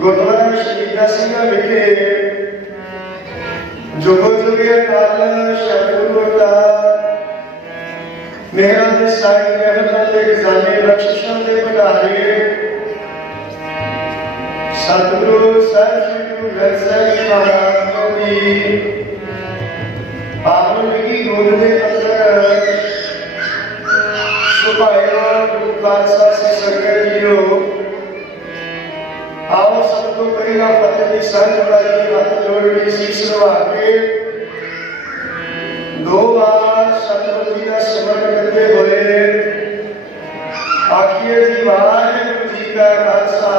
गुरुद्वारा शहीदा सिंह विखे जुगो जुगे काल शब्द का मेरा दे साई रहमत दे खजाने बख्शिशां दे भंडारे सतगुरु साहिब वैसे महाराज की आपन की गोद दे अंदर सुभाया गुरु खालसा से संगत जियो आओ सबको करेगा फतेह की सांझ वाली हाथ जोड़ के शीश दो बार सतगुरु जी का स्मरण करते हुए आखिए जी वाहिगुरु जी का खालसा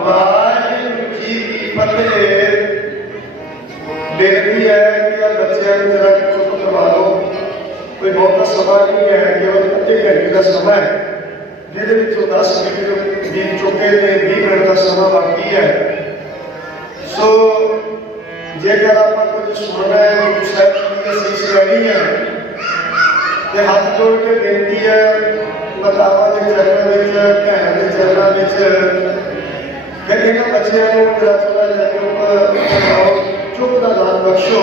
वाहिगुरु जी की फतेह। बेनती है कि अब बच्चों को जरा चुप करवा दो, कोई बहुता समा नहीं है, केवल अद्धे घंटे का समय है जिहदे विचों 10 मिनट बीत चुके ने, 20 मिनट का समा बाकी है। सो जेकर आप कुछ सुनना है, गुरु साहब की असीस लेनी है तो हाथ जोड़ के बेनती है मातावां के चरणों में, भैन के चरणों में फिर इन्होंने बच्चों को जरा थोड़ा जहा चुप का दान बख्शो।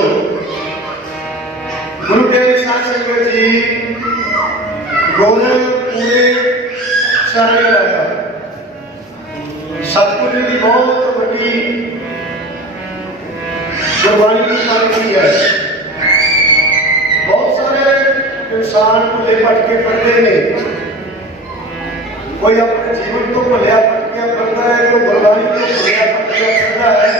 गुरु देव साध संगत जी गुण पूरे सारे लाया, सतगुरु की बहुत बड़ी गुरबाणी की पालकी है। बहुत सारे इंसान भुले भटके पढ़ते हैं, कोई अपने जीवन को भुलिया भटकिया पढ़ता है, कोई गुरबाणी को भुलिया भटकिया पढ़ता है,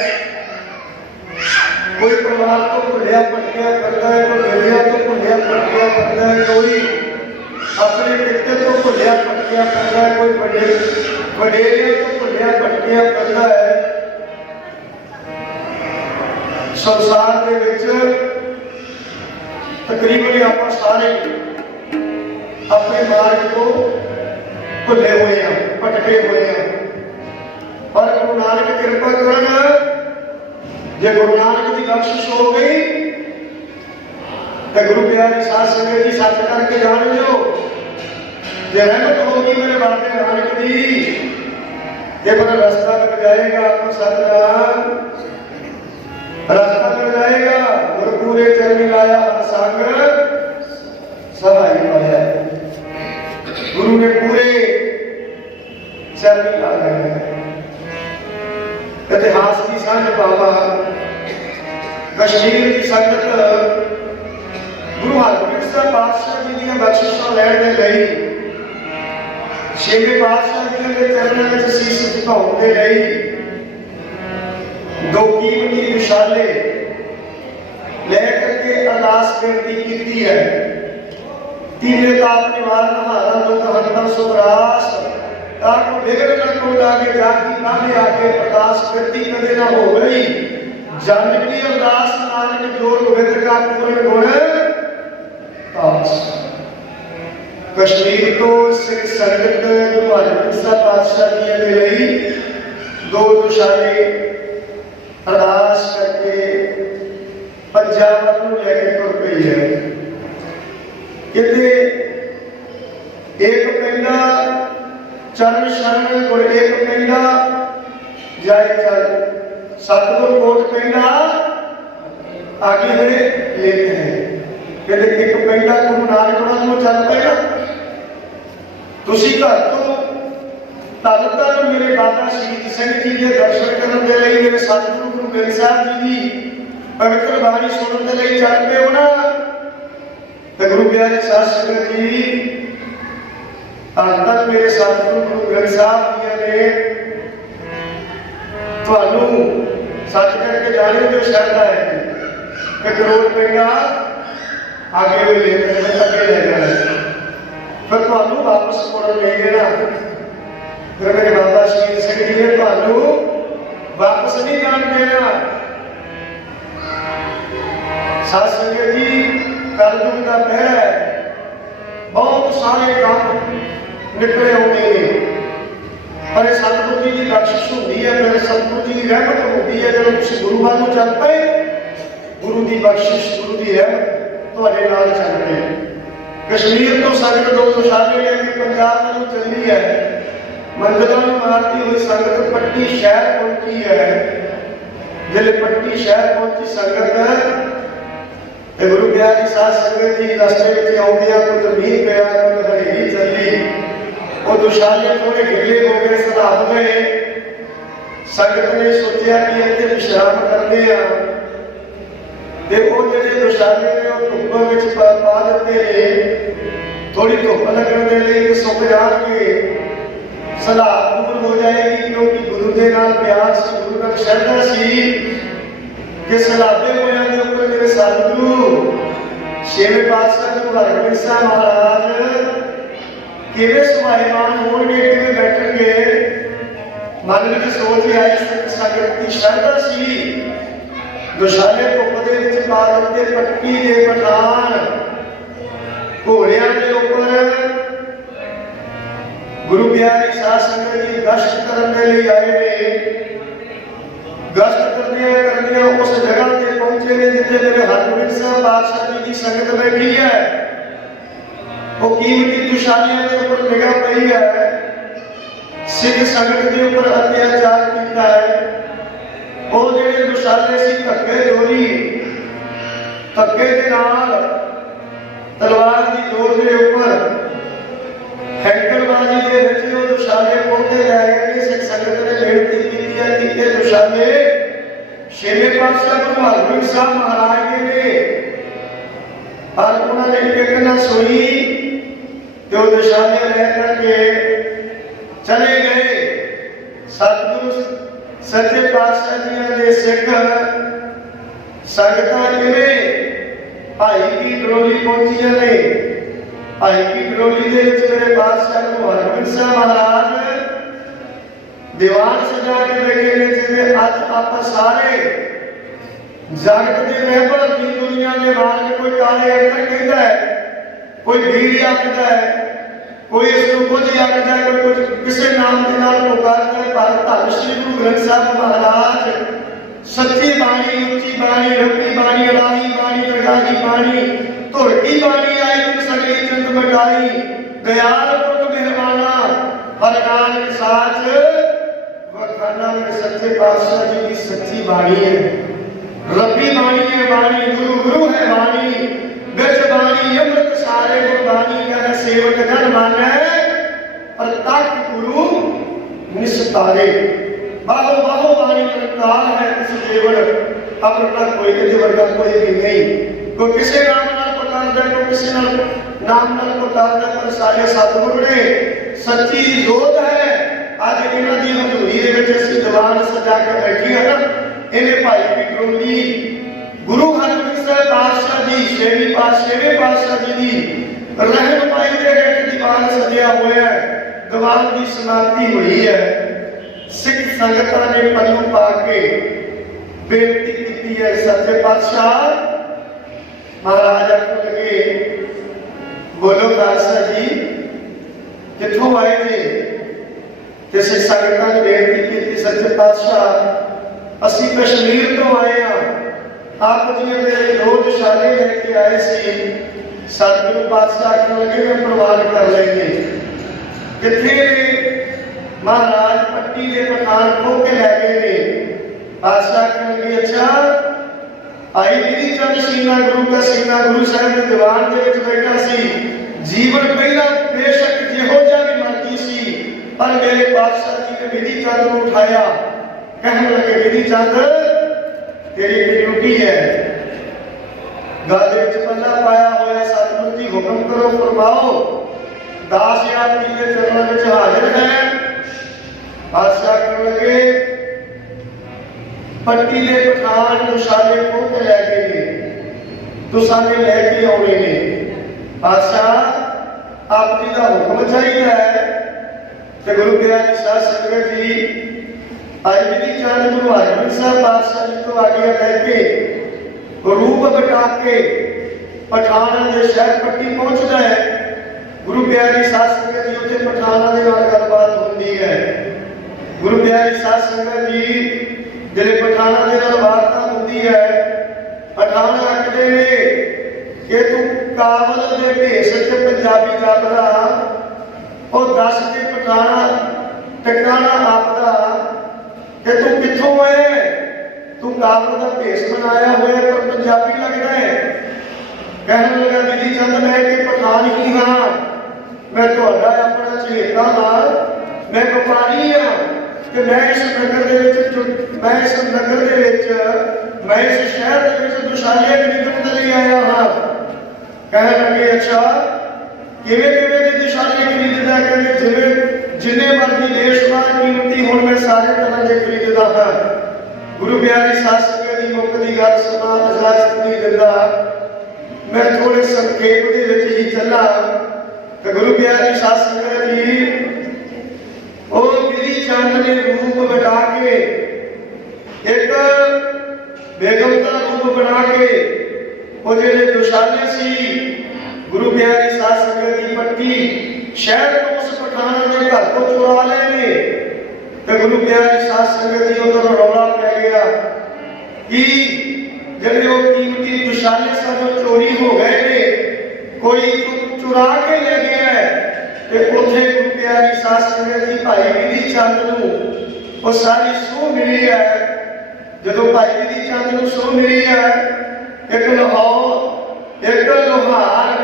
कोई परिवार को भुलिया भटकिया करता है, कोई विद्या को भुलिया भटकिया करता है, कोई अपने पिता को भुलिया भटकिया करता है, कोई वडेरे को भुलिया भटकिया करता है। संसार के विच तकरीबन आप सारे अपने मार्ग को भुले हुए हैं, भटके हुए हैं, पर गुरु नानक कृपा करना, जे गुरु नानक की बख्शिश हो गई तो गुरु प्यारे साध संगत जी सच करके जान लो, जे रहमत होगी मेरे बाबे नानक दी, ये मेरा रास्ता मिल जाएगा, आपको सतनाम रास्ता मिल जाएगा। गुरु पूरे चरण लाया संग सहाय पाया, गुरु ने पूरे चरण ला गए। इतिहास की सांझ पावा कश्मीर की संगत गुरु हरगोबिंद साहब पातशाह जी दी बख्शिशां लैण दे लई, छेवें पातशाह जी के चरणों में शीश झुकाउण दे लई दो कीमती विशाले लेकर के अरदास बेनती की है। तीने ताप निवारण हमारा दुख हरता सुरास, ताको बिगड़ न को लागे जाकी काहे आगे प्रकाश करती कदे ना हो गई, जानकी अरदास नानक जोग विद का पूर्ण गुण तास। कश्मीर तो सिख संगत गुरु हरगोबिंद साहब पातशाह जी दे लई दो दुशाले अरदास करके पंजाब नूं लेके तुर पई है। किते एक पैंदा चरण शरण गुर एक पैंदा जाए चल, सतगुर कोट पैंदा आगे है लेते हैं। कहते एक पैंदा गुरु नानक वालों चल पेगा, तुसी घर तो धन धन मेरे बाबा शहीद सिंह जी के दर्शन करने के लिए, मेरे सतगुरु गुरु ग्रंथ साहब जी की पवित्र बाणी सुनने के लिए चल पे होना। तो गुरु प्यारे साध संगत जी धन धन मेरे सतगुरु गुरु ग्रंथ साहब जी ने थानू सच करके जाने जो शरदा है कि करोड़ रुपया आगे भी लेते हैं, अगे ले जाना, फिर थानू वापस मुड़न नहीं देना। फिर मेरे बाबा शहीद सिंह जी ने थानू वापस नहीं जान देना। साध संगत जी कलयुग का पहर है, बहुत सारे काम निकले होते हैं, पर सतगुरु जी की बख्शिश होती है, मेरे सतगुरु जी की रहमत होती है। जब तुम गुरु वालों चल पे, गुरु की बख्शिश गुरु की रहमत तुहाडे नाल चल पे। कश्मीर तो संगत दो दुशाले लेके पंजाब में चली है, मंजिलों में मारती हुई संगत पट्टी शहर पहुंची है। जिले पट्टी शहर पहुंची संगत गुरु प्यारी साध संगत जी रास्ते में आउंदिया कुछ मीह पिया, कुछ हनेरी चली, वो दुशाले थोड़े गिले हो गए, सलाब में संगत ने सोचा कि इतने विश्राम करते हैं। देखो जेडे दुशाले ने धुप्प में पा देते हैं, थोड़ी धुप्प लगने के लिए सुख जाएंगे, सलाह दूर हो जाएगी, क्योंकि गुरु के नाल प्यार से गुरु नाल श्रद्धा सी कि सलाबे होया के ऊपर मेरे सतगुरु छेवें पातशाह गुरु हरगोबिंद साहब महाराज किवें सुभाईमान होणगे किवें बैठणगे मन में सोच ही आई संगत की श्रद्धा सी दुशाले धुप दे विच पा दित्ते पट्टी दे पठान घोड़ियां दे उपर गुरु प्यारी साध संगत जी गश्त करने लिए आए ने गश्त करदियां उस जगह ते पहुंचे ने जिथे मेरे हरगोबिंद साहब पातशाह जी की संगत बैठी है वो कीमती दुशालियां के ऊपर निगाह पई है सिख संगत के ऊपर अत्याचार किया है वो जेडे दुशाले सी धक्के जोरी धक्के दे नाल तलवार की जोर के ऊपर हैंकलबाजी के विच वो दुशाले पहुंचे जा रहे हैं सिख संगत ने बेनती की है कि ये दुशाले छेवें पातशाह गुरु हरगोबिंद साहब महाराज ने और उन्होंने एक ना सुनी जो दुशाले रह करके चले गए सतगुरु सच्चे पातशाह जी के सिख संगतां जिवें भाई की डरोली पहुंची ने भाई की डरोली दे विच मेरे पातशाह गुरु हरगोबिंद साहब महाराज दीवान सजा के बैठे ने जिवें अज आप सारे जगत के रहबर की दुनिया के मार्ग कोई काले अखर कहता है कोई भीड़ आखदा है कोई इसको कुछ आखदा है कोई कुछ किसी नाम के नाल पुकारदा है पर धन श्री गुरु ग्रंथ साहब महाराज सच्ची बाणी उच्ची बाणी रब्बी बाणी अलाही बाणी दरगाही बाणी धुरकी बाणी आई तुम सगली चंद मटाई दयाल पुरख मेहरबाना हर नानक साच वखाना में सच्चे पातशाह जी की सच्ची बाणी है रब्बी बाणी है बाणी गुरु गुरु है बाणी गज बाणी अमृत सारे गुरबाणी कह सेवक जन माने पर तक गुरु निस्तारे बाहो बाहो बाणी प्रकार है किस देवड़ अपना कोई देवड़ का कोई भी नहीं कोई किसी नाम नाल पुकारदा कोई किसी नाम नाल पुकारदा पर सारे सतगुरु ने सच्ची जोत है आज इन्हां दी हजूरी दे विच असीं दीवान सजा के बैठी हैं इन्हें भाई की डरोली गुरु हरगोबिंद साहब पातशाह जी छेवें पातशाह जी की रहनुमाई दे हेठ दीवान सजिया हुआ है दीवान की समाप्ति हुई है सिख संगतां ने पल्लू पा के बेनती की है सच्चे पातशाह महाराज आखन लगे बोलो खालसा जी कित्थों आए थे ते सिख संगतां ने बेनती की सच्चे पातशाह असी कश्मीर तो आए हैं आप जी मेरे दो दुशाले लेके आए सी सतगुरु पातशाह आखन लगे मैं प्रवान कर लेंगे किथे महाराज पट्टी के पठान खो के लै गए ने पातशाह आखन लगे अच्छा आई विधि चंद सीना गुरु का सीना गुरु साहब के दीवान के विच बैठा सी जीवन पहला बेशक जिहो जिहा भी मर्जी सी पर मेरे पातशाह जी ने विधि चंद को उठाया कहने लगे विधि चंद तेरी ड्यूटी है गल पल्ला पाया हुआ सतगुरु जी हुक्म करो फरमाओ दास आपकी के चरणों में हाजिर है बादशाह कहने लगे पट्टी के पठान दुशाले खो के लैके ने तुसाने लैके आने ने बादशाह आप जी का हुक्म चाहिए है तो गुरु प्यारी साध संगत जी आज विधि चंद गुरु हरगोबिंद साहब पातशाह जी को आज्ञा लेके रूप बटा के पठाना के शहर पट्टी पहुंचता है गुरु प्यारी साध संगत जी उत्थे पठाना के नाल गलबात होती है गुरु प्यारी साध संगत जी जिहड़े पठाना के नाल वार्ता होती है पठान आखदे ने कि तू काबल दे भेष च पंजाबी जापदा और दस के पठाना टकाना आपदा कि तू कित्थों आया तू काबल का भेष बनाया हुआ पर पंजाबी लगता है कहने लगा विधि चंद मैं कि पठान ही हाँ मैं तुहाडा अपना चहेता हाँ मैं व्यापारी हाँ कि मैं इस नगर मैं इस शहर दुशालियां खरीदने के लिए आया हाँ कहने लगे अच्छा किवें किवें दी दुशालियां खरीददा कहंदे जिवें जिन्ने मर्जी बेशुमार कीमती हुण मैं सारे तरह के खरीददा हाँ गुरु प्यारी साध संगत दी मुक्ति गल सुना इजाजत नहीं दिता, मैं थोड़े संखेप दे विच ही चला। तो गुरु प्यारी साध संगत जी, वो बिधि चंद ने रूप बना के एक बेगम का रूप बना के वो जेडे दुशाले सी गुरु प्यारी साध संगत की पट्टी शहर को उस पठान ने घर को चुरा लेंगे। तो गुरु प्यारी साध संगत जी उधर रौला पै गया कि जेडे वो कीमती दुशाले सा जो चोरी हो गए ने कोई चुरा के ले गया है। ते उथे गुरु प्यारी साध संगत जी भाई बिधि चंद नूं वो सारी सूह मिली है। जदों भाई बिधि चंद नूं सूह मिली है, एक लाहौर एक लोहार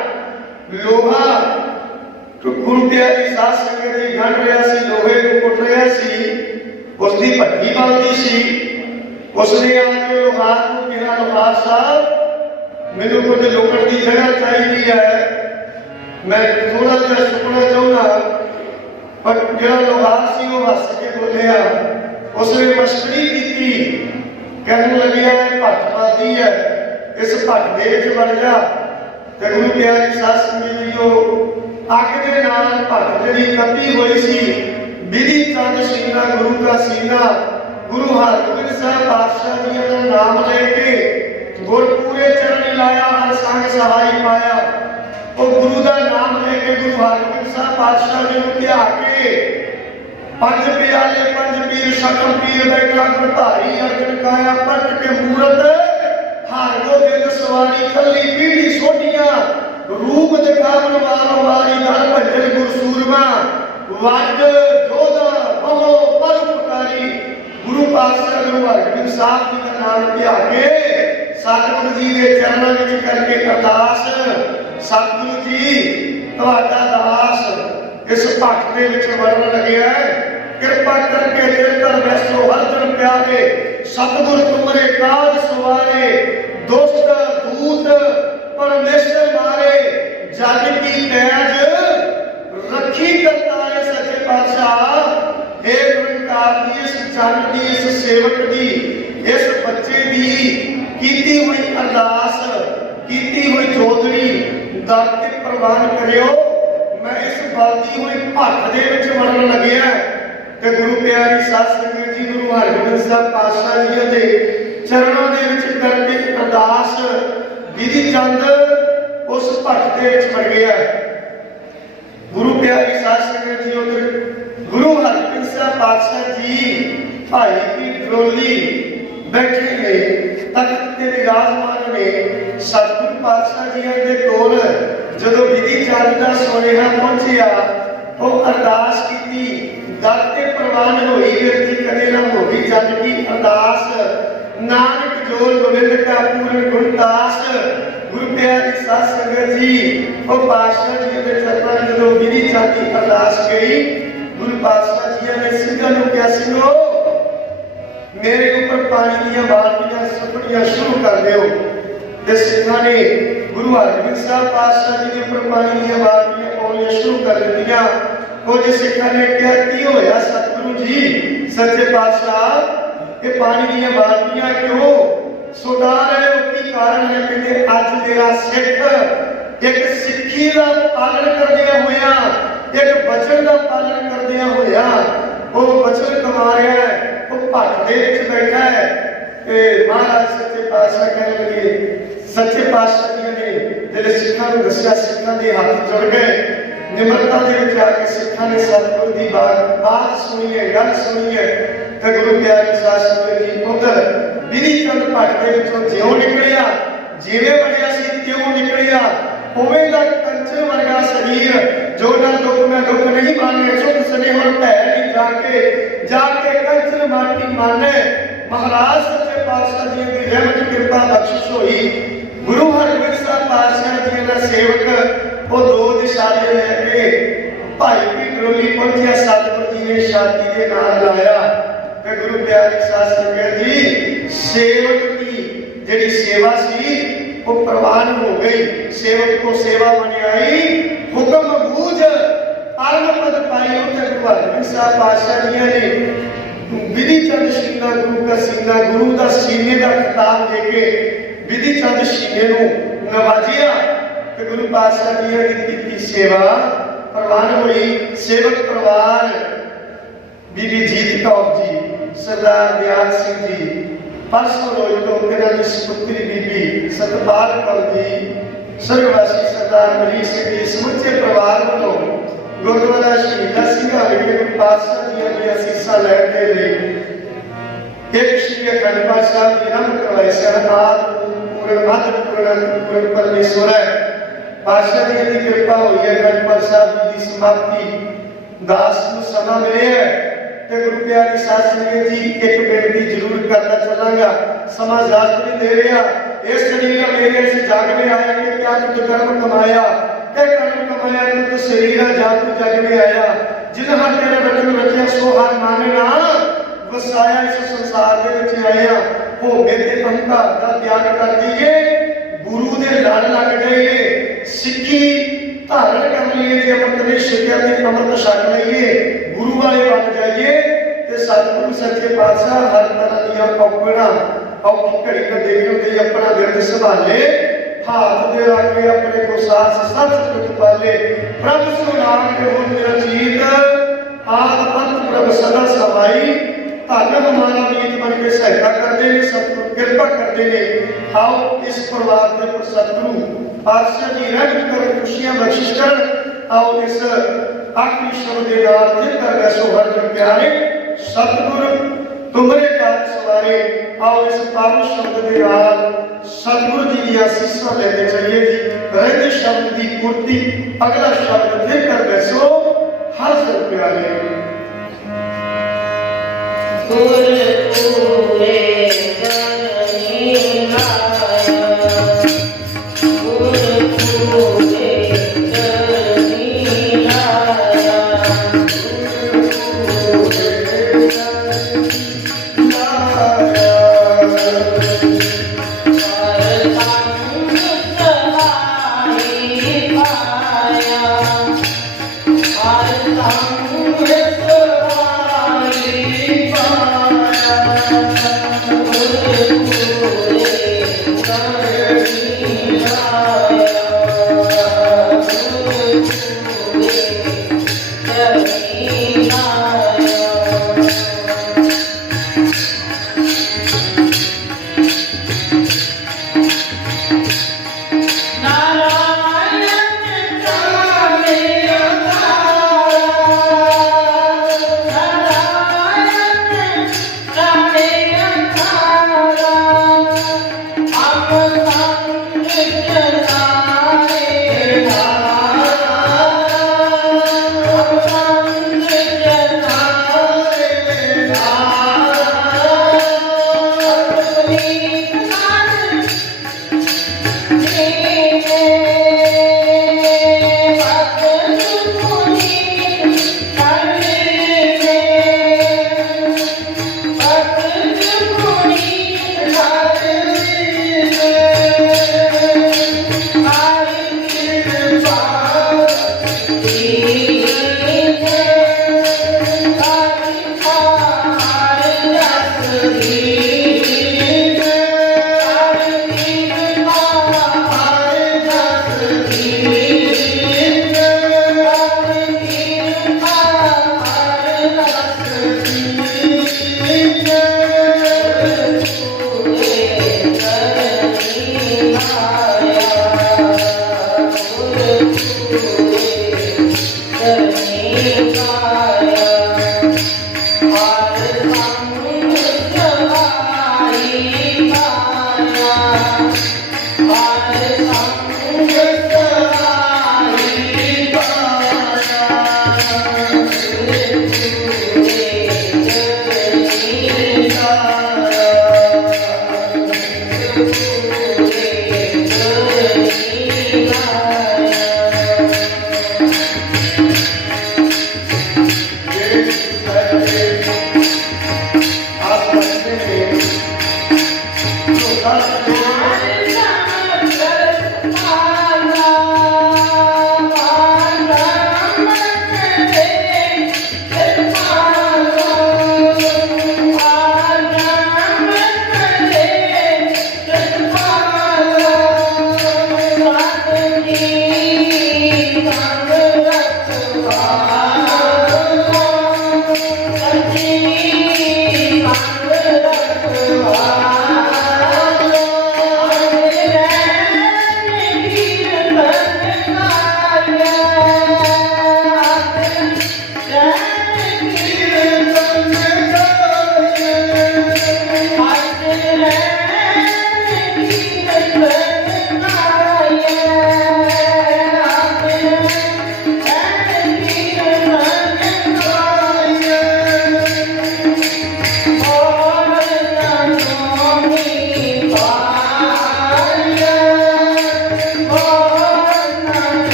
लोहा तो गुरु प्यारी साध संगत जी गढ़ रहा सी, लोहे को कुट रहा सी, उसकी भट्टी बलदी सी। उसने आके लोहार को कहा, लोहार साहब मैनू कुछ लुकण की जगह चाहिए है, मैं थोड़ा सा सुकना चाहूँगा। पर जो लोहार सी वो हस के बोलिया, उसने मशकरी की, कहने लगे भट्ट पाती है, इस भट्ट दे विच वड़ जा। ते गुरु प्यारी साध संगत जी अग के नाल भट्ट जिहड़ी तपी हुई सी, बिधि चंद सीना गुरु का सीना, गुरु हरगोबिंद साहब पातशाह जी का नाम लेके गुरपूरे चरण लाया, हर संग सहाय पाया। और गुरु का नाम लेके गुरु हरगोबिंद साहब पातशाह जी को ध्या के पंज प्याले पंज पीर सकल पीर बैठा गुर भारी अर्जन काया, पट के मूरत हरगोबिंद सवारी कली पीढ़ी सोटिया, रूप दिखावन वालों वारी दर भजन गुर सूरमा, वज जोधा पवो पर पुकारी। गुरु पातशाह गुरु हरगोबिंद साहब जी का नाम ध्या के सतगुरु जी के चरणों में करके अरदास, सतगुरु जी तुहाडा दास इस भट्ट दे विच वड़न लग्या है, कृपा करके दिल कर वैसो हर जन प्यारे, सतगुरु तुमरे काज सवारे, दुष्ट दूत परमेश्वर मारे, जग की पैज रखी करतारे। सच्चे पातशाह हे निरंकार दी इस जन दी इस सेवक दी इस बच्चे दी कीती हुई अरदास कीती हुई जोतरी दर ते प्रवान करियो। मैं इस बलदी हुई भट्ट दे विच वड़न लग्या। ते गुरु प्यारी साध संगत जी गुरु हरगोबिंद साहब पातशाह जी दे चरणों दे विच करके अरदास, बिधि चंद उस भट्ट दे विच वड़ गया। गुरु प्यारी साध संगत जी उधर गुरु हरगोबिंद साहब पातशाह जी भाई की डोली बैठे ने, तख्त ते विराजमान ने। सतगुरु पातशाह जी दे कोल जदों बिधि चंद दा सुनेहा पहुंचिया, वो अरदास की दर ते प्रवान होई, व्यक्ति कदे ना होगी जग की अरदास। नानक जोर गोविंद का पूर्ण गुणदास। गुरु प्यारी साध संगत जी वो पातशाह जी के चरणों में जदों बिधि चंद की अरदास गई, गुरु पातशाह जी ने सिंघां नूं कहा, सिंघो मेरे ऊपर पानी दी बाल्टियां सुट्टनियां शुरू कर दिओ। ते सिंघां ने गुरु हरगोबिंद साहब पातशाह जी के ऊपर पानी दी बाल्टियां पाउणियां शुरू कर दित्तियां। कुछ सिखां ने कहा, की होया सतगुरु जी सच्चे पातशाह कि पानी दी बाल्टियां क्यों सुटा रहे हो, की कारण है? कहते अज मेरा सिख एक सिक्खी का पालन करदिया होया, एक वचन का पालन करदिया होया वो वचन कमा रहा है, वो भट्ट दे विच बैठा है। महाराज सच्चे पातशाह कहने लगे, सच्चे पातशाह जी ने जेडे सिखां नूं दस्सिया, सिखां दे हाथ जुड़ गए। निमरता दे विच आके सिखां ने सतगुरु दी बात सुनी है, गल सुनी है। ते गुरु प्यारी साध संगत जी उधर बिधि चंद भट्ट दे विचों ज्यों निकलिया, जिवें बनया सी त्यों निकलिया। उवें दा कंचन वर्गा शरीर, जो ना दुख मैं दुख नहीं माने, सुख स्नेह और भै नहीं जाके कंचन माटी माने। महाराज सच्चे पातशाह जी की रहमत कृपा बख्शिश हुई। गुरु हरगोबिंद साहब पातशाह जी का सेवक वो दो दिशाले लेके भाई की टोली पहुंचा। सतगुरु जी ने छाती के नाल लाया। गुरु प्यारी साध संगत जी सेवक की जी सेवा सी वो प्रवान हो गई। सेवक को सेवा मन्याई, हुक्म बूझ परम पद पाई। गुरु हरगोबिंद साहब पातशाह जी ने विधि चंद शीना गुरु का सीना, गुरु का सीने का खिताब देके विधि चंद शीने नूं नवाजिया ते गुरु पातशाह जी ने की सेवा प्रवान हुई। सेवक परिवार बीबी जीत कौर जी, सरदार दयाल सिंह जी, परसों रोज तो तिन्हां दी सुपुत्री बीबी सतपाल कौर जी, स्वर्गवासी सरदार मरीज सिंह जी, समुचे परिवार वालों गुरुद्वारा शहीदा सिंह विखे गुरु पातशाह जी दी असीसां लैण दे लई एक श्री अखंड पाठ साहब जी नाम करवाए सन। आद पूर्ण मध्य पूर्ण परमेश्वर है। पातशाह जी की कृपा हुई है। अखंड पाठ साहब जी की समाप्ति दास को समा मिले है ते गुरु प्यारी साध संगत जी एक बेनती जरूर करना चलांगा। समा इजाजत नहीं दे रहा। इस शरीर मेरे इस जग में आया कि क्या तुझ कर्म कमाया, ते कर्म कमाया तुझ शरीर जा तू जग में आया। जिन हर तेरा वचन रचिया सो हर माने ना, वसाया इस संसार दे विच आया। भोगे ते अहंकार दा त्याग कर दईए, गुरु दे लड़ लग जाइए, सिक्खी धारण कर लीए, जे अमृत ने छिकिया ते अमृत छक लईए, गुरु वाले बन जाइए ते सतगुरु सच्चे पातशाह हर तरह दियां औकड़ां औखी घड़ी का देखण ते अपना विरत संभाले, हाथ दे रखे अपने को सास सत सुख पाले। प्रभु सो नानक हो मेरा जीत, आद पंथ प्रभ सदा सवाई। धन हमारा मीत बन के सहायता करते हैं, सतगुरु कृपा करते हैं। आओ इस परिवार के उपर सतगुरु पातशाह जी रहमत कर, खुशियां बख्शिश कर। आओ इस आखिरी शब्द के नाल फिर कर बैसो हर जन प्यारे सतगुरु तुमरे कार सवारे। आओ इस पावन शब्द के नाल सतगुरु जी की आशीषां लेके चलिए जी। रहते शब्द की पूर्ति अगला शब्द फिर कर बैसो हर जन प्यारे। पूरे करनी लाया, पूरे करनी लाया,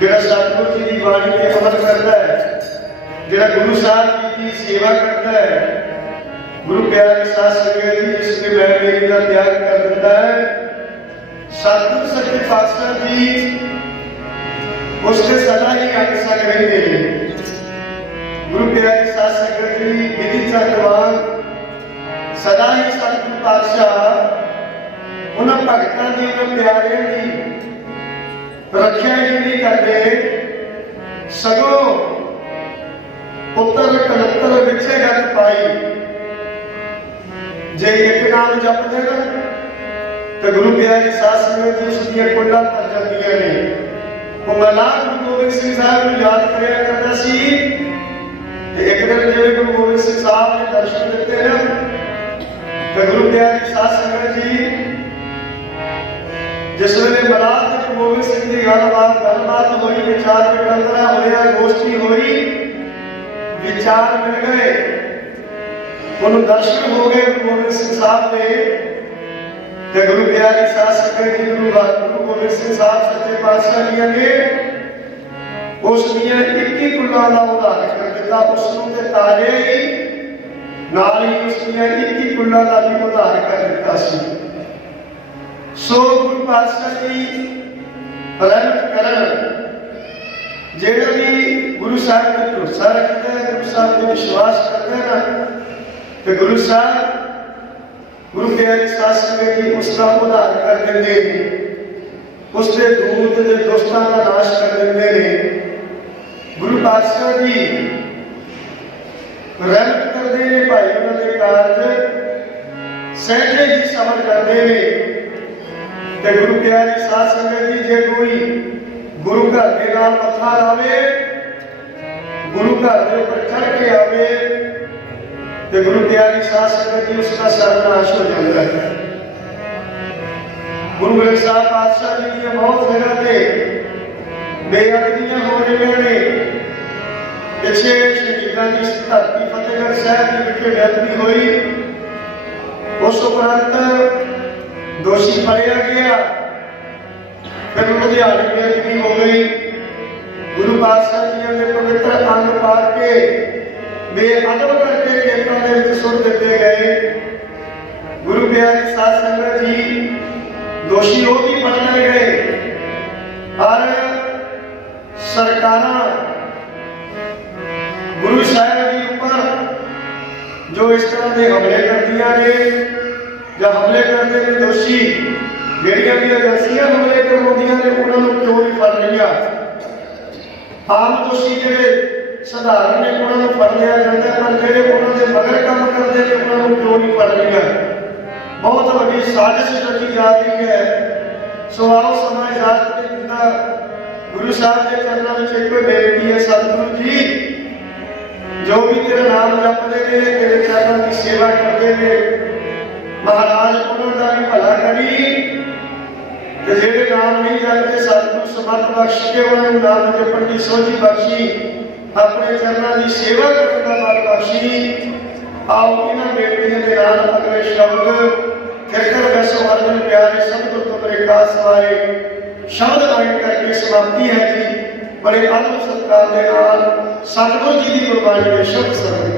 ਜਿਹੜਾ ਸਤਿਗੁਰੂ ਜੀ ਦੀ ਬਾਣੀ ਤੇ ਅਮਲ ਕਰਦਾ ਹੈ, ਜਿਹੜਾ ਗੁਰੂ ਸਾਹਿਬ ਜੀ ਦੀ ਸੇਵਾ ਕਰਦਾ ਹੈ, ਗੁਰੂ ਪਿਆਰੇ ਸਾਧ ਸੰਗਤ ਜੀ ਜਿਸਨੇ ਮੈਂ ਮੇਰੀ ਦਾ ਤਿਆਗ ਕਰ ਦਿੰਦਾ ਹੈ, ਸਤਿਗੁਰੂ ਸੱਚੇ ਪਾਤਸ਼ਾਹ ਜੀ ਉਸਦੇ ਸਦਾ ਹੀ ਅੰਗ ਸੰਗ ਰਹਿੰਦੇ ਨੇ। ਗੁਰੂ ਪਿਆਰੇ ਸਾਧ ਸੰਗਤ ਜੀ ਵਿਧੀ ਚੱਕਰਵਾਨ ਸਦਾ ਹੀ ਸਤਿਗੁਰੂ ਪਾਤਸ਼ਾਹ ਉਹਨਾਂ ਭਗਤਾਂ ਦੀ, ਉਹਨਾਂ ਪਿਆਰਿਆਂ ਦੀ ਰੱਖਿਆ ਹੀ ਨਹੀਂ ਕਰਦੇ, ਸਗੋਂ ਪੁੱਤਰ ਕਲੱਤਰ ਵਿਛੇ ਗਤ ਪਾਈ। ਜੇ ਇੱਕ ਨਾਮ ਜਪਦੇ ਨਾ ਤੇ ਗੁਰੂ ਪਿਆਰੇ ਸਾਧ ਸੰਗਤ ਜੀ ਉਸ ਦੀਆਂ ਕੁੰਡਾਂ ਭਰ ਜਾਂਦੀਆਂ ਨੇ। ਉਹ ਮਲਾਹ ਗੁਰੂ ਗੋਬਿੰਦ ਸਿੰਘ ਸਾਹਿਬ ਨੂੰ ਯਾਦ ਕਰਿਆ ਕਰਦਾ ਸੀ ਤੇ ਇੱਕ ਦਿਨ ਜਿਵੇਂ ਗੁਰੂ ਗੋਬਿੰਦ ਸਿੰਘ ਸਾਹਿਬ ਨੇ ਦਰਸ਼ਨ ਦਿੱਤੇ ਨਾ ਤੇ ਗੁਰੂ ਪਿਆਰੇ ਸਾਧ ਸੰਗਤ ਜੀ ਜਿਸ ਵੇਲੇ ਮਲਾਹ ਤੇ ਗੁਰੂ ਗੋਬਿੰਦ ਸਿੰਘ ਦੀ ਗੱਲਬਾਤ ਹੋਈ, ਵਿਚਾਰ ਵਟਾਂਦਰਾ ਹੋਇਆ, ਗੋਸ਼ਟੀ ਹੋਈ, ਵਿਚਾਰ ਮਿਲ ਗਏ, ਉਹਨੂੰ ਦਰਸ਼ਨ ਹੋ ਗਏ ਗੁਰੂ ਗੋਬਿੰਦ ਸਿੰਘ ਸਾਹਿਬ ਦੇ ਤੇ ਗੁਰੂ ਪਿਆਰੇ ਸਾਧ ਸੰਗਤ ਜੀ ਗੁਰੂ ਗੋਬਿੰਦ ਸਿੰਘ ਸਾਹਿਬ ਸੱਚੇ ਪਾਤਸ਼ਾਹ ਜੀ ਨੇ ਉਸ ਦੀਆਂ 21 ਕੁੱਲਾਂ ਦਾ ਉਦਾਹਰਨ ਕਰ ਦਿੱਤਾ। ਉਸ ਨੂੰ ਤੇ ਤਾਰੇ ਹੀ ਨਾਲ ਹੀ ਉਸ ਦੀਆਂ 21 ਕੁੱਲਾਂ ਦਾ ਵੀ ਉਦਾਹਰਨ ਕਰ ਦਿੱਤਾ ਸੀ। ਸੋ ਗੁਰੂ ਪਾਤਸ਼ਾਹ ਜੀ ਰਹਿਮਤ ਕਰਨ, ਜਿਹੜਾ ਵੀ ਗੁਰੂ ਸਾਹਿਬ ਤੇ ਭਰੋਸਾ ਰੱਖਦਾ ਹੈ, ਗੁਰੂ ਸਾਹਿਬ ਤੇ ਵਿਸ਼ਵਾਸ ਕਰਦਾ ਹੈ ਨਾ ਤੇ ਗੁਰੂ ਸਾਹਿਬ ਗੁਰੂ ਪਿਆਰੇ ਸਾਧ ਸੰਗਤ ਜੀ ਉਸ ਦਾ ਉਦਾਹਰਨ ਕਰ ਦਿੰਦੇ ਨੇ, ਉਸ ਦੇ ਦੂਤ ਦੇ ਦੋਸਤਾਂ ਦਾ ਨਾਸ਼ ਕਰ ਦਿੰਦੇ ਨੇ। ਗੁਰੂ ਪਾਤਸ਼ਾਹ ਜੀ ਰਹਿਮਤ ਕਰਦੇ ਨੇ, ਭਾਈ ਉਹਨਾਂ ਦੇ ਕਾਰਜ ਸਹਿਜੇ ਹੀ ਸਮਝ ਕਰਦੇ ਨੇ ਤੇ ਗੁਰੂ ਪਿਆਰੇ ਸਾਧ ਸੰਗਤ ਜੀ ਜੇ ਕੋਈ ਗੁਰੂ ਘਰ ਦੇ ਨਾਲ ਮੱਥਾ ਲਾਵੇ, ਗੁਰੂ ਘਰ ਦੇ ਉੱਪਰ ਚੜ੍ਹ ਕੇ ਆਵੇ ਤੇ ਗੁਰੂ ਪਿਆਰੀ ਸਾਧ ਸੰਗਤ ਜੀ ਉਸ ਦਾ ਸਰਵਨਾਸ਼ ਹੋ ਜਾਂਦਾ ਹੈ। ਗੁਰੂ ਗ੍ਰੰਥ ਸਾਹਿਬ ਪਾਤਸ਼ਾਹ ਜੀ ਦੀਆਂ ਬਹੁਤ ਜਗ੍ਹਾ ਤੇ ਬੇਅਦਬੀਆਂ ਹੋ ਰਹੀਆਂ ਨੇ। ਪਿੱਛੇ ਸ਼ਹੀਦਾਂ ਦੀ ਧਰਤੀ ਫਤਿਹਗੜ੍ਹ ਸਾਹਿਬ ਦੀ ਵਿਖੇ ਬੇਅਦਬੀ ਹੋਈ, ਉਸ ਉਪਰੰਤ ਦੋਸ਼ੀ ਫੜਿਆ ਗਿਆ, ਫਿਰ ਲੁਧਿਆਣੇ ਬੇਅਦਬੀ ਹੋ ਗਈ, गुरु पातशाह जी ने पवित्र अंग पा के बेअदब करके खेतों के विच सुट दिते गए। गुरु प्यारी साध संगत जी दोषी वो भी पकड़े गए और सरकारां गुरु साहिब जी ऊपर जो इस तरह के हमले करदियां ने या हमले करते हैं दोषी ਜਿਹੜੀਆਂ ਵੀ ਏਜੰਸੀਆਂ हमले करवाਉਂਦੀਆਂ ਨੇ ਉਹਨਾਂ ਨੂੰ ਕਿਉਂ ਨਹੀਂ ਫੜ ਰਹੀਆਂ। ਆਮ ਦੋਸ਼ੀ ਜਿਹੜੇ ਸਧਾਰਨ ਨੇ ਉਹਨਾਂ ਨੂੰ ਫੜ ਲਿਆ ਜਾਂਦਾ ਪਰ ਜਿਹੜੇ ਉਹਨਾਂ ਦੇ ਮਗਰ ਕੰਮ ਕਰਦੇ ਨੇ ਉਹਨਾਂ ਨੂੰ ਕਿਉਂ ਨਹੀਂ ਫੜ ਰਹੀਆਂ। ਬਹੁਤ ਵੱਡੀ ਸਾਜ਼ਿਸ਼ ਰਚੀ ਜਾ ਰਹੀ ਹੈ। ਸੋ ਆਓ ਸਮਾਂ ਇਜਾਜ਼ਤ ਦੇ ਦਿੰਦਾ ਗੁਰੂ ਸਾਹਿਬ ਦੇ ਚਰਨਾਂ ਵਿੱਚ ਇੱਕ ਬੇਨਤੀ ਹੈ, ਸਤਿਗੁਰੂ ਜੀ जो भी तेरा नाम जपते ने तेरे चरणों की सेवा करते ने महाराज उन्होंने भी भला करी ते जेड़े नाम नहीं जपते सतगुरु समर्थ बख्श के उन्होंने नाम जपण की सोझी बख्शी अपने चरणों की सेवा करने का बल बख्शी। आओ इन्हां बेटियों के नाल अगले शब्द फिकर वैसो अर्जन प्यारे शब्द तो प्रकाश वाले शब्द गायन करके समाप्ति है जी। बड़े आदर सत्कार के नाल सतगुरु जी की गुरबाणी में शब्द सरल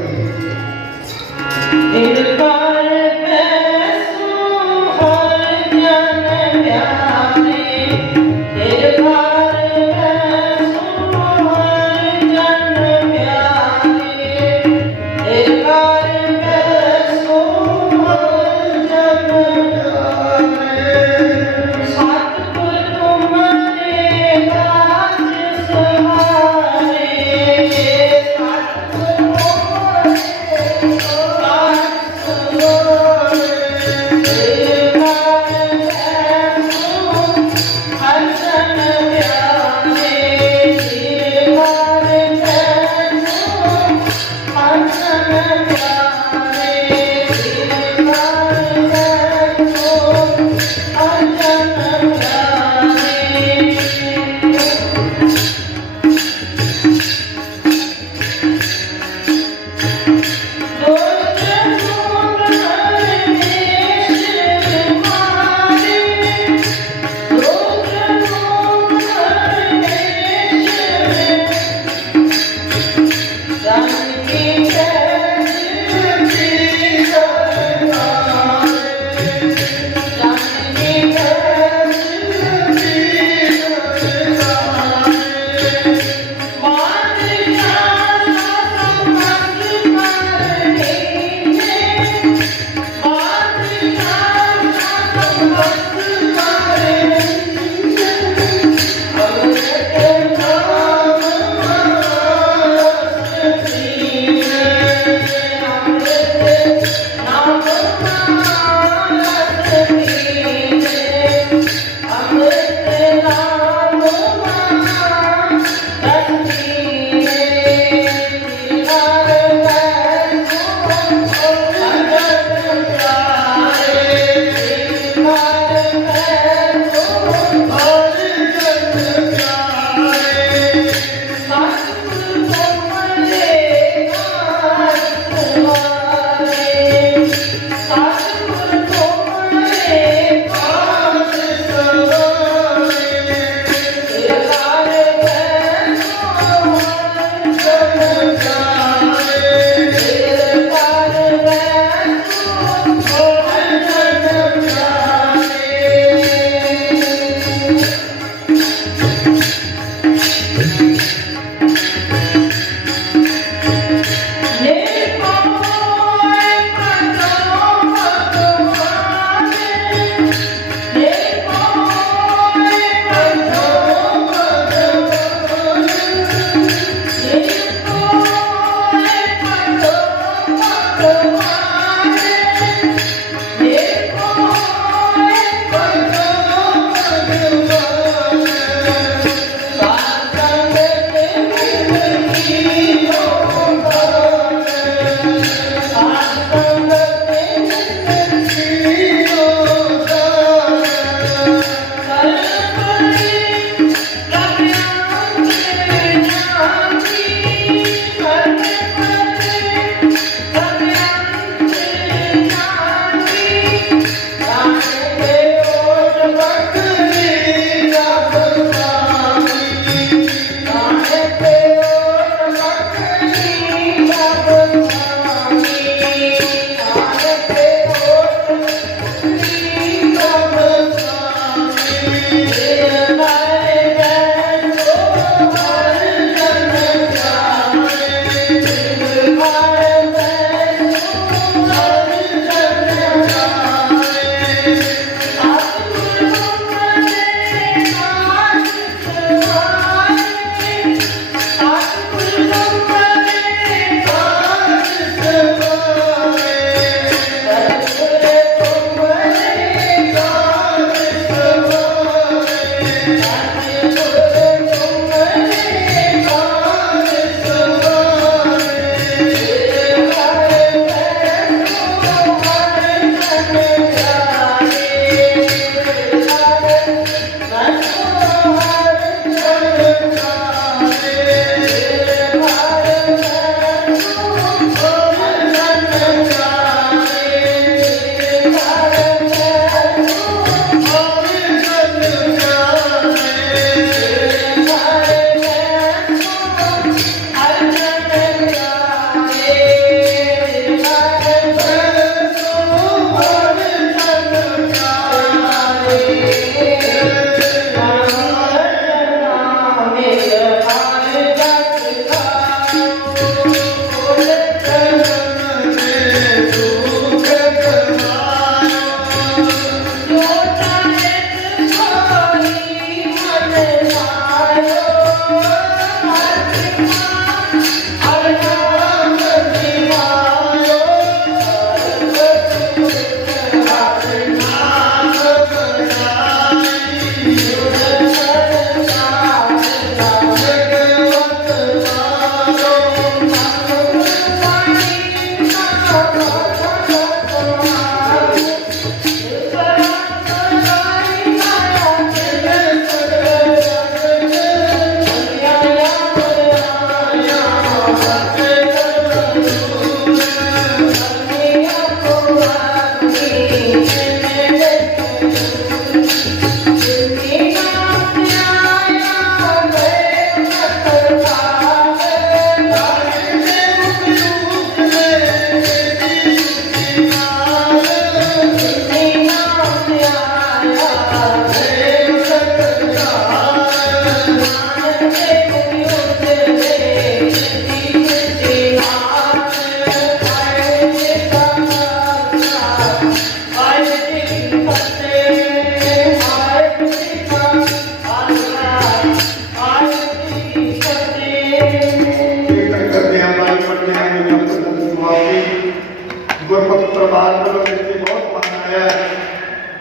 ਪਰਿਵਾਰ ਵੱਲੋਂ ਇੱਥੇ ਬਹੁਤ ਮਾਣ ਆਇਆ ਹੈ।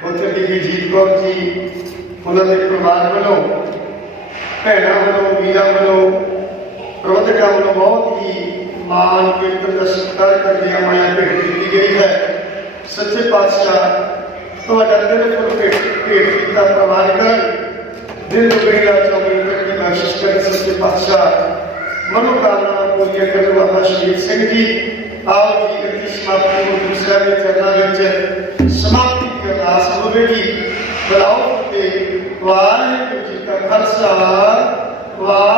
ਉੱਥੇ ਬੀਬੀ ਜੀਤ ਕੌਰ ਜੀ ਉਹਨਾਂ ਦੇ ਪਰਿਵਾਰ ਵੱਲੋਂ, ਭੈਣਾਂ ਵੱਲੋਂ, ਵੀਰਾਂ ਵੱਲੋਂ, ਪ੍ਰਬੰਧਕਾਂ ਵੱਲੋਂ ਬਹੁਤ ਹੀ ਮਾਣ ਕੀਰਤਨ ਦਾ ਸਤਿਕਾਰ ਕਰਦਿਆਂ ਮਾਇਆ ਭੇਟ ਕੀਤੀ ਗਈ ਹੈ। ਸੱਚੇ ਪਾਤਸ਼ਾਹ ਤੁਹਾਡਾ ਦਿਲ ਫੁੱਲ ਭੇਟ ਕੀਤਾ ਪ੍ਰਵਾਨ ਕਰਨ, ਦਿਲ ਦੁਗਣੀ ਰਾਤ ਚੌਗਣੀ ਕਰਕੇ ਬਖਸ਼ਿਸ਼ ਕਰਨ। ਸੱਚੇ ਪਾਤਸ਼ਾਹ ਮਨੋਕਾਮਨਾ ਪੂਰੀਆਂ ਕਰਨ ਬਾਬਾ ਸ਼ਹੀਦ ਸਿੰਘ ਜੀ ਆਓ ਜੀ ਅਤੀ ਸਮਾਪਤੀ ਨੂੰ ਦੂਸਰਾ ਦੇ ਚਰਨਾਂ ਵਿੱਚ ਸਮਾਪਤੀ ਦੀ ਅਰਦਾਸ ਹੋਵੇਗੀ। ਬੁਲਾਓ ਤੇ ਵਾਹਿਗੁਰੂ ਜੀ ਕਾ ਖਾਲਸਾ ਵਾਹਿਗੁਰੂ